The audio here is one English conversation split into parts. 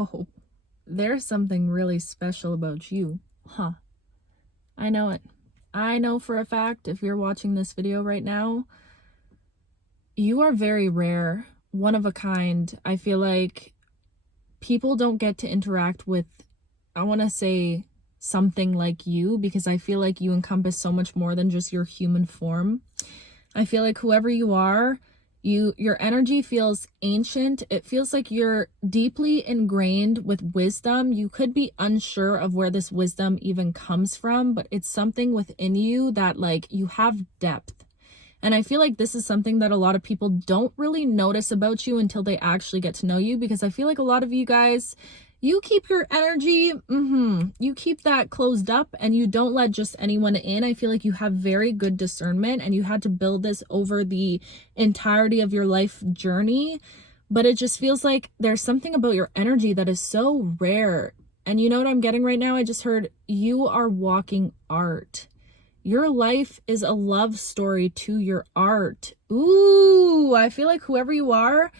Oh, there's something really special about you. Huh. I know it. I know for a fact, if you're watching this video right now, you are very rare, one of a kind. I feel like people don't get to interact with, I want to say, something like you, because I feel like you encompass so much more than just your human form. I feel like whoever you are, your energy feels ancient. It feels like you're deeply ingrained with wisdom. You could be unsure of where this wisdom even comes from, but it's something within you that, like, you have depth. And I feel like this is something that a lot of people don't really notice about you until they actually get to know you, because I feel like a lot of you guys, you keep your energy, you keep that closed up and you don't let just anyone in. I feel like you have very good discernment and you had to build this over the entirety of your life journey. But it just feels like there's something about your energy that is so rare. And you know what I'm getting right now? I just heard you are walking art. Your life is a love story to your art. Ooh, I feel like whoever you are,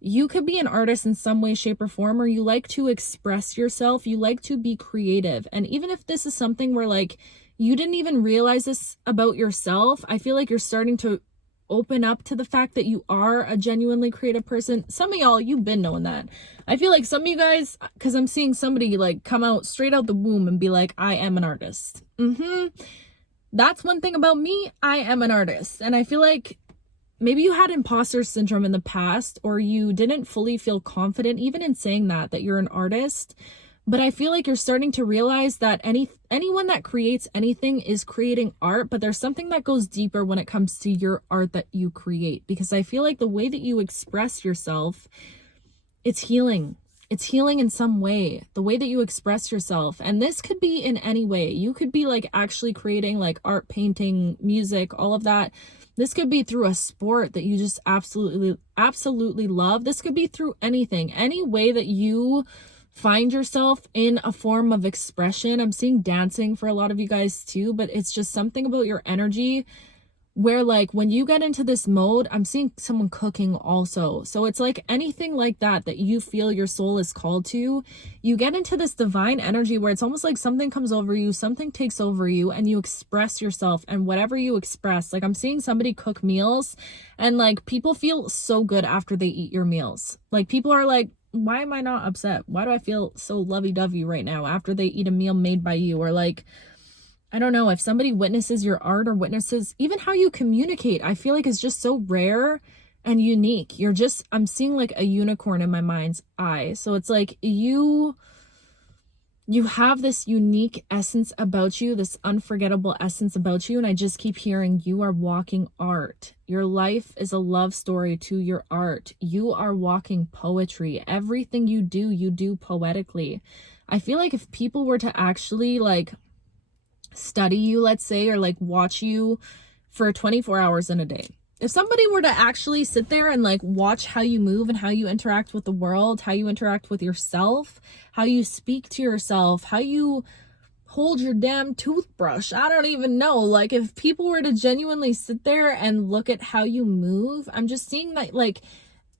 you could be an artist in some way, shape, or form, or you like to express yourself. You like to be creative. And even if this is something where, like, you didn't even realize this about yourself, I feel like you're starting to open up to the fact that you are a genuinely creative person. Some of y'all, you've been knowing that. I feel like some of you guys, because I'm seeing somebody like come out straight out the womb and be like, I am an artist. That's one thing about me. I am an artist. And I feel like maybe you had imposter syndrome in the past, or you didn't fully feel confident even in saying that you're an artist. But I feel like you're starting to realize that anyone that creates anything is creating art, but there's something that goes deeper when it comes to your art that you create, because I feel like the way that you express yourself, it's healing. It's healing in some way, the way that you express yourself. And this could be in any way. You could be like actually creating like art, painting, music, all of that. This could be through a sport that you just absolutely love. This could be through anything, any way that you find yourself in a form of expression. I'm seeing dancing for a lot of you guys too, but it's just something about your energy where, like, when you get into this mode, I'm seeing someone cooking also. So it's like anything like that you feel your soul is called to, you get into this divine energy where it's almost like something comes over you, something takes over you, and you express yourself. And whatever you express, like, I'm seeing somebody cook meals and like people feel so good after they eat your meals. Like, people are like, why am I not upset? Why do I feel so lovey-dovey right now after they eat a meal made by you? Or like, I don't know, if somebody witnesses your art or witnesses even how you communicate, I feel like it's just so rare and unique. I'm seeing like a unicorn in my mind's eye. So it's like you have this unique essence about you, this unforgettable essence about you. And I just keep hearing you are walking art. Your life is a love story to your art. You are walking poetry. Everything you do poetically. I feel like if people were to actually like study you, let's say, or like watch you for 24 hours in a day. If somebody were to actually sit there and like watch how you move and how you interact with the world, how you interact with yourself, how you speak to yourself, how you hold your damn toothbrush, I don't even know. Like, if people were to genuinely sit there and look at how you move, I'm just seeing that like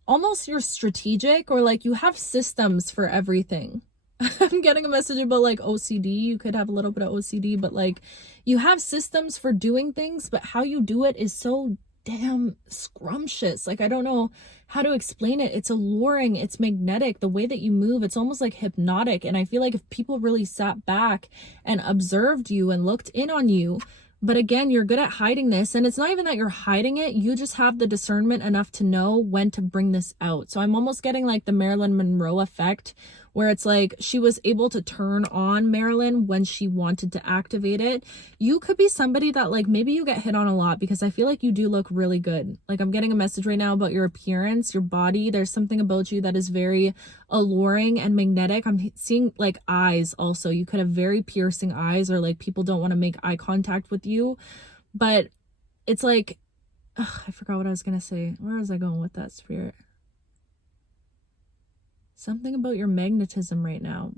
almost you're strategic, or like you have systems for everything. I'm getting a message about like OCD. You could have a little bit of OCD, but like you have systems for doing things, but how you do it is so damn scrumptious. Like, I don't know how to explain it. It's alluring. It's magnetic. The way that you move, it's almost like hypnotic. And I feel like if people really sat back and observed you and looked in on you, but again, you're good at hiding this. And it's not even that you're hiding it. You just have the discernment enough to know when to bring this out. So I'm almost getting like the Marilyn Monroe effect, where it's like she was able to turn on Marilyn when she wanted to activate it. You could be somebody that like maybe you get hit on a lot, because I feel like you do look really good. Like, I'm getting a message right now about your appearance, your body. There's something about you that is very alluring and magnetic. I'm seeing like eyes also. You could have very piercing eyes, or like people don't want to make eye contact with you. But it's like, I forgot what I was going to say. Where was I going with that, spirit? Something about your magnetism right now.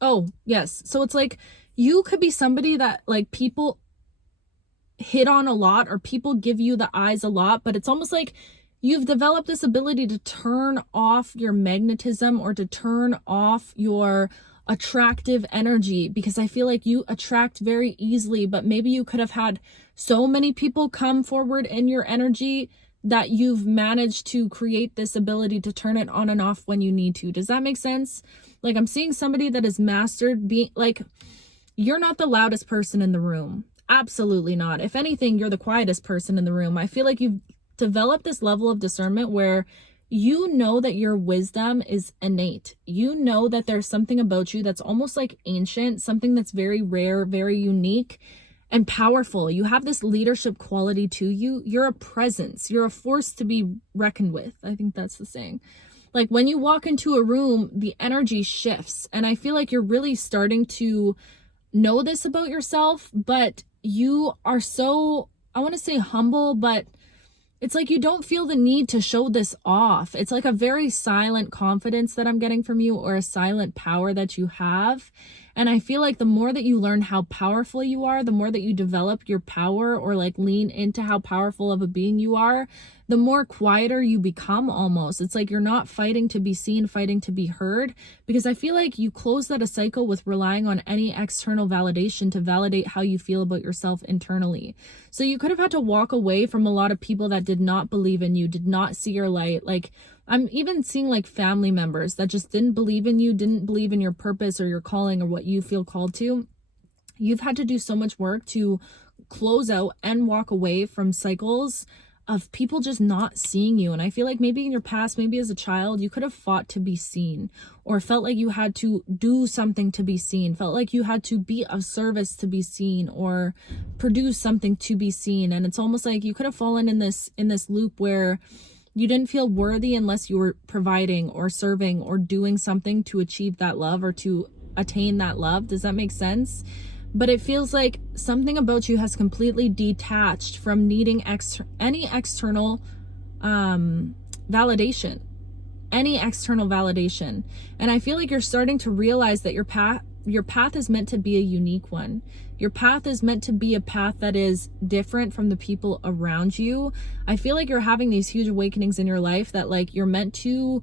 Oh, yes. So it's like you could be somebody that like people hit on a lot, or people give you the eyes a lot, but it's almost like You've developed this ability to turn off your magnetism or to turn off your attractive energy, because I feel like you attract very easily, but maybe you could have had so many people come forward in your energy that you've managed to create this ability to turn it on and off when you need to. Does that make sense? Like, I'm seeing somebody that has mastered being like, you're not the loudest person in the room. Absolutely not. If anything, you're the quietest person in the room. I feel like you've developed this level of discernment where you know that your wisdom is innate. You know that there's something about you that's almost like ancient, something that's very rare, very unique and powerful. You have this leadership quality to you. You're a presence. You're a force to be reckoned with. I think that's the saying. Like, when you walk into a room, the energy shifts. And I feel like you're really starting to know this about yourself, but you are so, I want to say humble, but it's like you don't feel the need to show this off. It's like a very silent confidence that I'm getting from you, or a silent power that you have. And I feel like the more that you learn how powerful you are, the more that you develop your power, or like lean into how powerful of a being you are, the more quieter you become almost. It's like you're not fighting to be seen, fighting to be heard, because I feel like you close that a cycle with relying on any external validation to validate how you feel about yourself internally. So you could have had to walk away from a lot of people that did not believe in you, did not see your light. Like, I'm even seeing like family members that just didn't believe in you, didn't believe in your purpose or your calling or what you feel called to. You've had to do so much work to close out and walk away from cycles of people just not seeing you. And I feel like maybe in your past, maybe as a child, you could have fought to be seen, or felt like you had to do something to be seen, felt like you had to be of service to be seen, or produce something to be seen. And it's almost like you could have fallen in this loop where you didn't feel worthy unless you were providing or serving or doing something to achieve that love or to attain that love. Does that make sense? But it feels like something about you has completely detached from needing any external validation, any external validation. And I feel like you're starting to realize that your path is meant to be a unique one. Your path is meant to be a path that is different from the people around you. I feel like you're having these huge awakenings in your life that like you're meant to,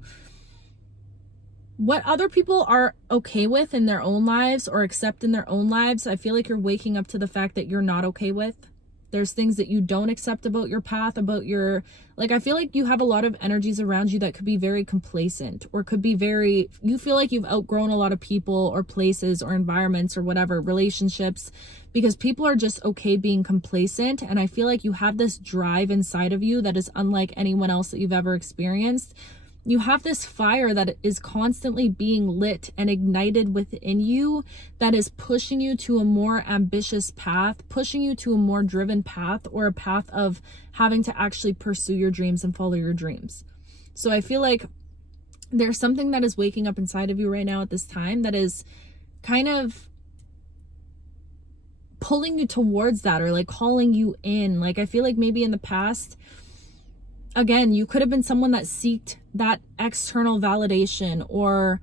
what other people are okay with in their own lives or accept in their own lives, I feel like you're waking up to the fact that you're not okay with. There's things that you don't accept about your path, about your, like, I feel like you have a lot of energies around you that could be very complacent, or could be very, you feel like you've outgrown a lot of people or places or environments or whatever, relationships, because people are just okay being complacent. And I feel like you have this drive inside of you that is unlike anyone else that you've ever experienced. You have this fire that is constantly being lit and ignited within you that is pushing you to a more ambitious path, pushing you to a more driven path, or a path of having to actually pursue your dreams and follow your dreams. So I feel like there's something that is waking up inside of you right now at this time that is kind of pulling you towards that, or like calling you in. Like, I feel like maybe in the past, again, you could have been someone that sought that external validation, or,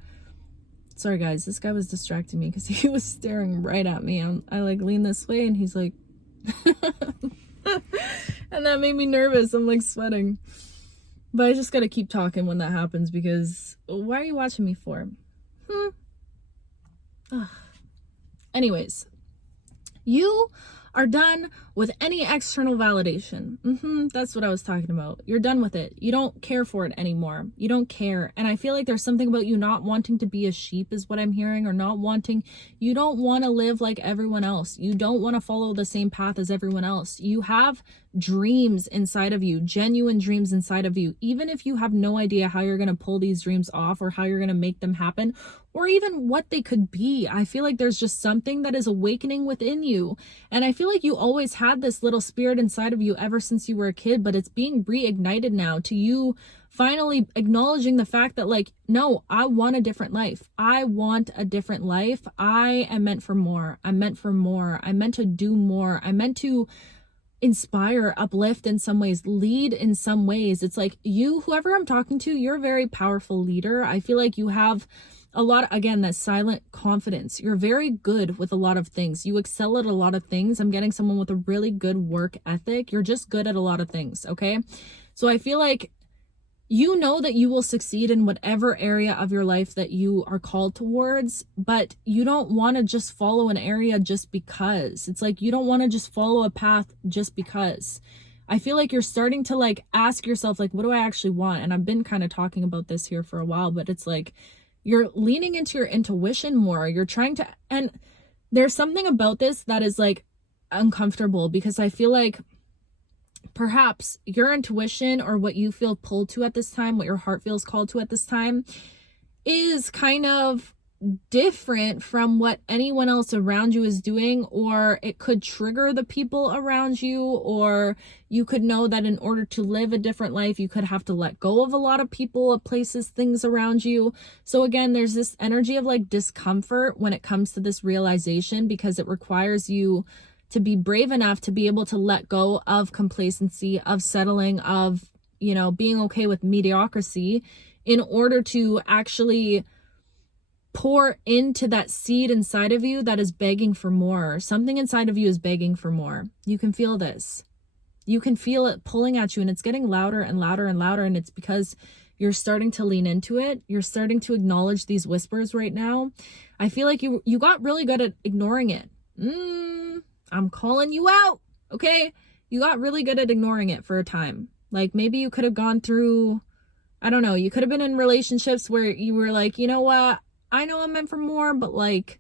sorry guys, this guy was distracting me because he was staring right at me. I like lean this way and he's like, and that made me nervous. I'm like sweating, but I just got to keep talking when that happens, because why are you watching me for? Anyways, you are done with any external validation. That's what I was talking about. You're done with it. You don't care for it anymore. You don't care. And I feel like there's something about you not wanting to be a sheep is what I'm hearing, or not wanting, you don't want to live like everyone else. You don't want to follow the same path as everyone else. You have dreams inside of you, genuine dreams inside of you, even if you have no idea how you're going to pull these dreams off, or how you're going to make them happen, or even what they could be. I feel like there's just something that is awakening within you. And I feel like you always had this little spirit inside of you ever since you were a kid, but it's being reignited now, to you finally acknowledging the fact that, like, no, I want a different life. I want a different life. I am meant for more. I'm meant for more. I'm meant to do more. I'm meant to inspire, uplift in some ways, lead in some ways. It's like you, whoever I'm talking to, you're a very powerful leader. I feel like you have a lot, again, that silent confidence. You're very good with a lot of things. You excel at a lot of things. I'm getting someone with a really good work ethic. You're just good at a lot of things, okay? So I feel like you know that you will succeed in whatever area of your life that you are called towards, but you don't want to just follow an area just because. It's like you don't want to just follow a path just because. I feel like you're starting to like ask yourself, like, what do I actually want? And I've been kind of talking about this here for a while, but it's like you're leaning into your intuition more. You're trying to, and there's something about this that is like uncomfortable, because I feel like perhaps your intuition, or what you feel pulled to at this time, what your heart feels called to at this time, is kind of different from what anyone else around you is doing, or it could trigger the people around you, or you could know that in order to live a different life, you could have to let go of a lot of people, of places, things around you. So again, there's this energy of like discomfort when it comes to this realization, because it requires you to be brave enough to be able to let go of complacency, of settling, of, you know, being okay with mediocrity, in order to actually pour into that seed inside of you that is begging for more. Something inside of you is begging for more. You can feel this. You can feel it pulling at you, and it's getting louder and louder and louder. And it's because you're starting to lean into it. You're starting to acknowledge these whispers right now. I feel like you got really good at ignoring it. I'm calling you out, okay? You got really good at ignoring it for a time. Like maybe you could have gone through, I don't know, you could have been in relationships where you were like, you know what? I know I'm meant for more, but like,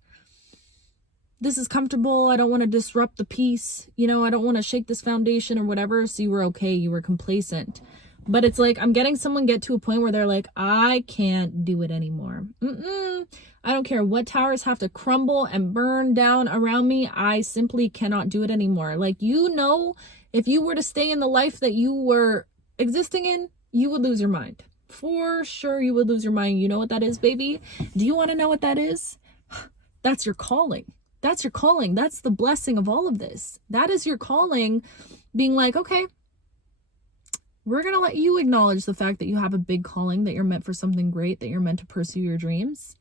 this is comfortable. I don't want to disrupt the peace. You know, I don't want to shake this foundation or whatever. So you were okay. You were complacent. But it's like, I'm getting someone get to a point where they're like, I can't do it anymore. I don't care what towers have to crumble and burn down around me. I simply cannot do it anymore. Like, you know, if you were to stay in the life that you were existing in, you would lose your mind. For sure, you would lose your mind. You know what that is, baby? Do you want to know what that is? That's your calling. That's your calling. That's the blessing of all of this. That is your calling, being like, okay, we're going to let you acknowledge the fact that you have a big calling, that you're meant for something great, that you're meant to pursue your dreams.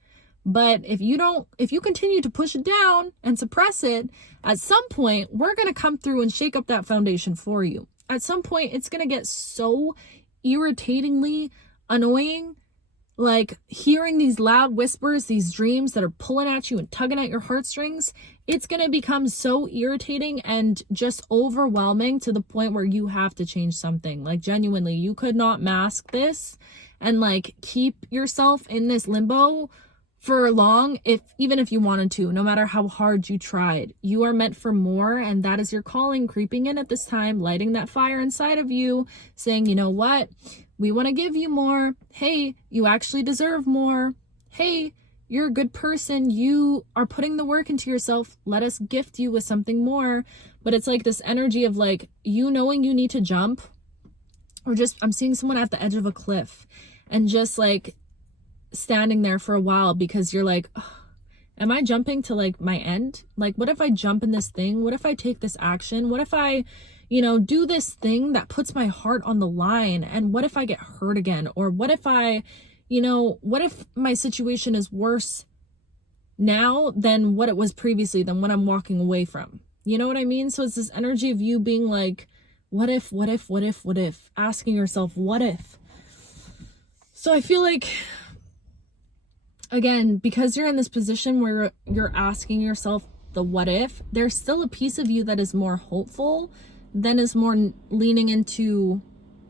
But if you continue to push it down and suppress it, at some point, we're going to come through and shake up that foundation for you. At some point, it's going to get so irritatingly annoying, like hearing these loud whispers, these dreams that are pulling at you and tugging at your heartstrings. It's going to become so irritating and just overwhelming to the point where you have to change something. Like, genuinely, you could not mask this and like keep yourself in this limbo for long, even if you wanted to, no matter how hard you tried. You are meant for more, and that is your calling creeping in at this time, lighting that fire inside of you, saying, you know what? We want to give you more. Hey, you actually deserve more. Hey, you're a good person. You are putting the work into yourself. Let us gift you with something more. But it's like this energy of like, you knowing you need to jump, or just, I'm seeing someone at the edge of a cliff and just like standing there for a while, because you're like, oh, am I jumping to like my end? Like, what if I jump in this thing? What if I take this action? What if I, you know, do this thing that puts my heart on the line? And what if I get hurt again? Or what if I, you know, what if my situation is worse now than what it was previously, than what I'm walking away from? You know what I mean? So it's this energy of you being like, what if, asking yourself, what if? So I feel like, again, because you're in this position where you're asking yourself the what if, there's still a piece of you that is more hopeful than is more leaning into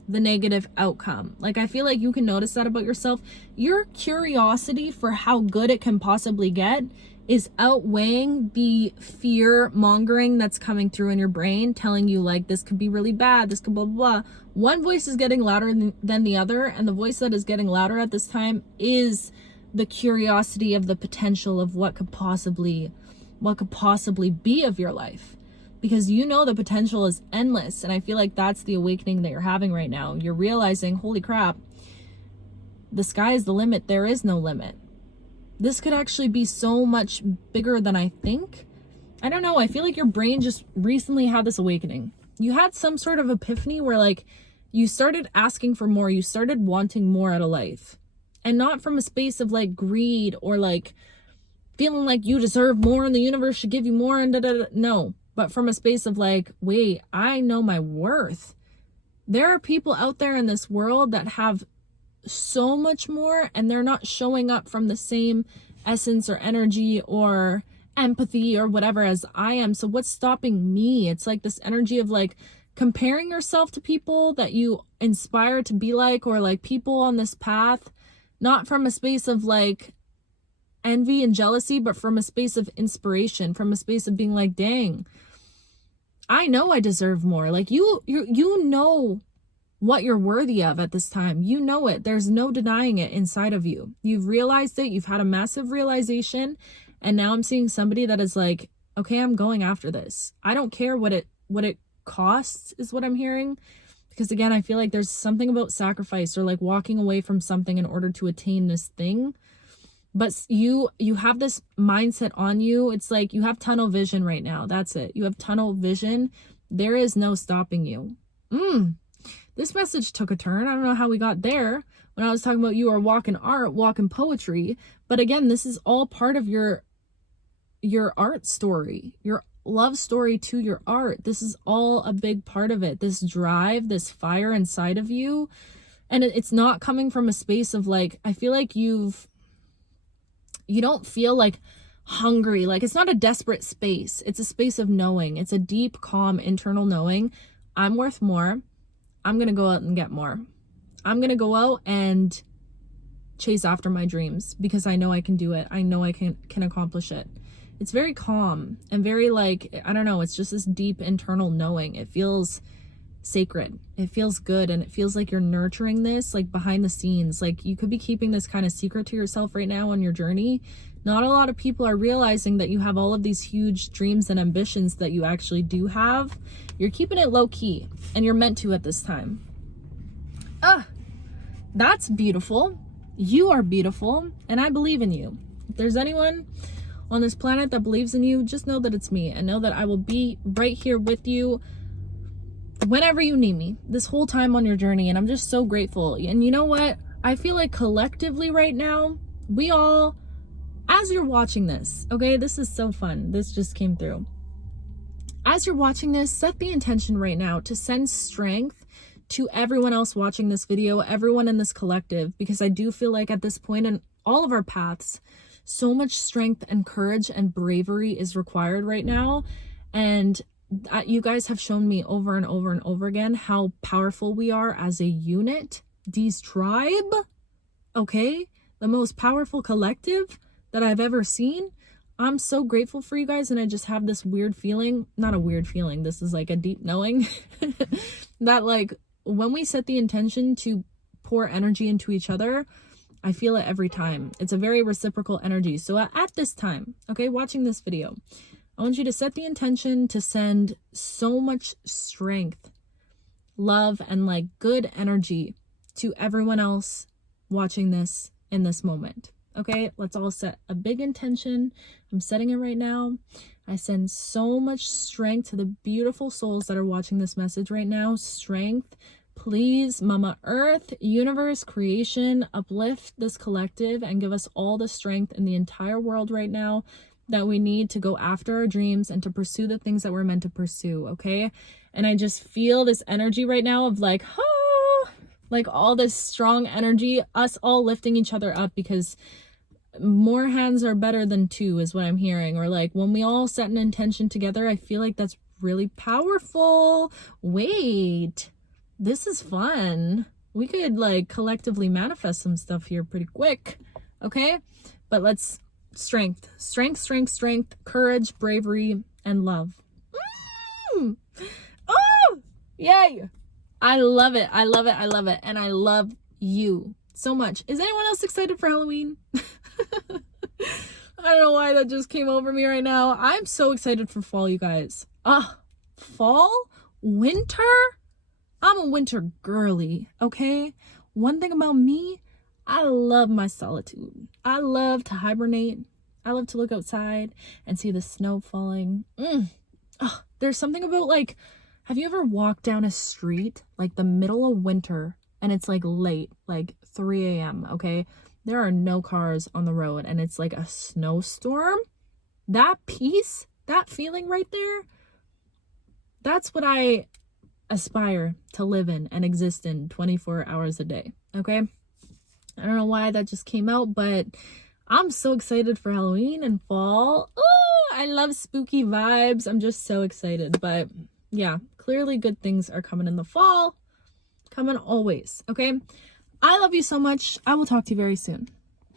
the negative outcome. Like, I feel like you can notice that about yourself. Your curiosity for how good it can possibly get is outweighing the fear mongering that's coming through in your brain, telling you like, this could be really bad, this could blah, blah, blah. One voice is getting louder than the other, and the voice that is getting louder at this time is the curiosity of the potential of what could possibly be of your life, because you know the potential is endless. And I feel like that's the awakening that you're having right now. You're realizing, holy crap, the sky is the limit. There is no limit. This could actually be so much bigger than I think. I don't know. I feel like your brain just recently had this awakening. You had some sort of epiphany where like you started asking for more. You started wanting more out of life. And not from a space of like greed or like feeling like you deserve more and the universe should give you more and no, but from a space of like, wait, I know my worth. There are people out there in this world that have so much more, and they're not showing up from the same essence or energy or empathy or whatever as I am. So what's stopping me? It's like this energy of like comparing yourself to people that you inspire to be like, or like people on this path, not from a space of like envy and jealousy, but from a space of inspiration, from a space of being like, dang, I know I deserve more. Like you know what you're worthy of at this time. You know it. There's no denying it inside of you. You've realized it. You've had a massive realization. And now I'm seeing somebody that is like, okay, I'm going after this. I don't care what it costs, is what I'm hearing. Because again, I feel like there's something about sacrifice or like walking away from something in order to attain this thing. But you have this mindset on you. It's like you have tunnel vision right now. That's it. You have tunnel vision. There is no stopping you. This message took a turn. I don't know how we got there when I was talking about you are walking art, walking poetry. But again, this is all part of your art story, your love story to your art. This is all a big part of it. This drive, this fire inside of you. And it's not coming from a space of like, I feel like you don't feel like hungry. Like it's not a desperate space. It's a space of knowing. It's a deep, calm, internal knowing. I'm worth more. I'm going to go out and get more. I'm going to go out and chase after my dreams because I know I can do it. I know I can accomplish it. It's very calm and very like, I don't know, it's just this deep internal knowing. It feels sacred. It feels good. And it feels like you're nurturing this like behind the scenes. Like you could be keeping this kind of secret to yourself right now on your journey. Not a lot of people are realizing that you have all of these huge dreams and ambitions that you actually do have. You're keeping it low key and you're meant to at this time. That's beautiful. You are beautiful and I believe in you. If there's anyone on this planet that believes in you, just know that it's me and know that I will be right here with you whenever you need me this whole time on your journey. And I'm just so grateful. And you know what? I feel like collectively right now, we all, as you're watching this, okay, this is so fun. This just came through. As you're watching this, set the intention right now to send strength to everyone else watching this video, everyone in this collective, because I do feel like at this point in all of our paths, so much strength and courage and bravery is required right now. And you guys have shown me over and over and over again how powerful we are as a unit. D's tribe, okay? The most powerful collective that I've ever seen. I'm so grateful for you guys, and I just have this weird feeling, not a weird feeling, this is like a deep knowing, that like when we set the intention to pour energy into each other, I feel it every time. It's a very reciprocal energy. So at this time, okay, watching this video, I want you to set the intention to send so much strength, love, and like good energy to everyone else watching this in this moment. Okay, let's all set a big intention. I'm setting it right now. I send so much strength to the beautiful souls that are watching this message right now. Strength. Please, Mama Earth, universe, creation, uplift this collective and give us all the strength in the entire world right now that we need to go after our dreams and to pursue the things that we're meant to pursue, okay? And I just feel this energy right now of like, oh, like all this strong energy, us all lifting each other up, because more hands are better than two is what I'm hearing. Or like when we all set an intention together, I feel like that's really powerful. Wait, this is fun. We could like collectively manifest some stuff here pretty quick, okay? But let's strength, courage, bravery, and love. Oh, yay. I love it. I love it. I love it. And I love you so much. Is anyone else excited for Halloween? I don't know why that just came over me right now. I'm so excited for fall, you guys. Fall? Winter? I'm a winter girly, okay? One thing about me, I love my solitude. I love to hibernate. I love to look outside and see the snow falling. There's something about like, have you ever walked down a street like the middle of winter and it's like late, like 3 a.m., okay? There are no cars on the road and it's like a snowstorm. That peace, that feeling right there, that's what I aspire to live in and exist in 24 hours a day, okay? I don't know why that just came out, but I'm so excited for Halloween and fall. Oh, I love spooky vibes. I'm just so excited. But yeah, clearly good things are coming in the fall. Coming always, okay? I love you so much. I will talk to you very soon.